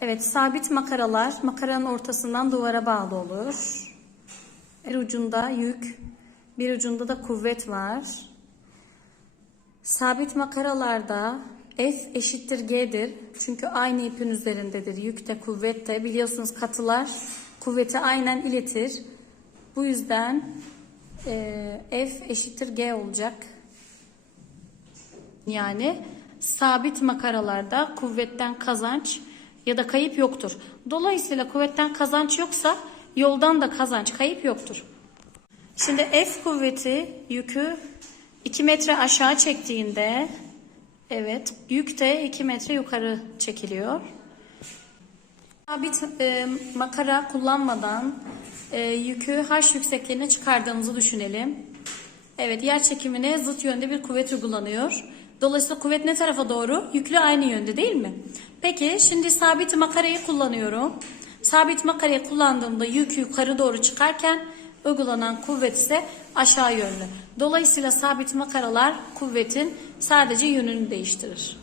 Evet, sabit makaralar makaranın ortasından duvara bağlı olur. Bir ucunda yük, bir ucunda da kuvvet var. Sabit makaralarda F eşittir G'dir. Çünkü aynı ipin üzerindedir. Yük de kuvvet de. Biliyorsunuz katılar kuvveti aynen iletir. Bu yüzden e, F eşittir G olacak. Yani sabit makaralarda kuvvetten kazanç ya da kayıp yoktur. Dolayısıyla kuvvetten kazanç yoksa yoldan da kazanç kayıp yoktur. Şimdi F kuvveti yükü 2 metre aşağı çektiğinde evet yük de 2 metre yukarı çekiliyor. Sabit e, makara kullanmadan e, yükü H yüksekliğine çıkardığımızı düşünelim. Evet yer çekimine zıt yönde bir kuvvet uygulanıyor. Dolayısıyla kuvvet ne tarafa doğru? Yüklü aynı yönde değil mi? Peki şimdi sabit makarayı kullanıyorum. Sabit makarayı kullandığımda yük yukarı doğru çıkarken uygulanan kuvvet ise aşağı yönlü. Dolayısıyla sabit makaralar kuvvetin sadece yönünü değiştirir.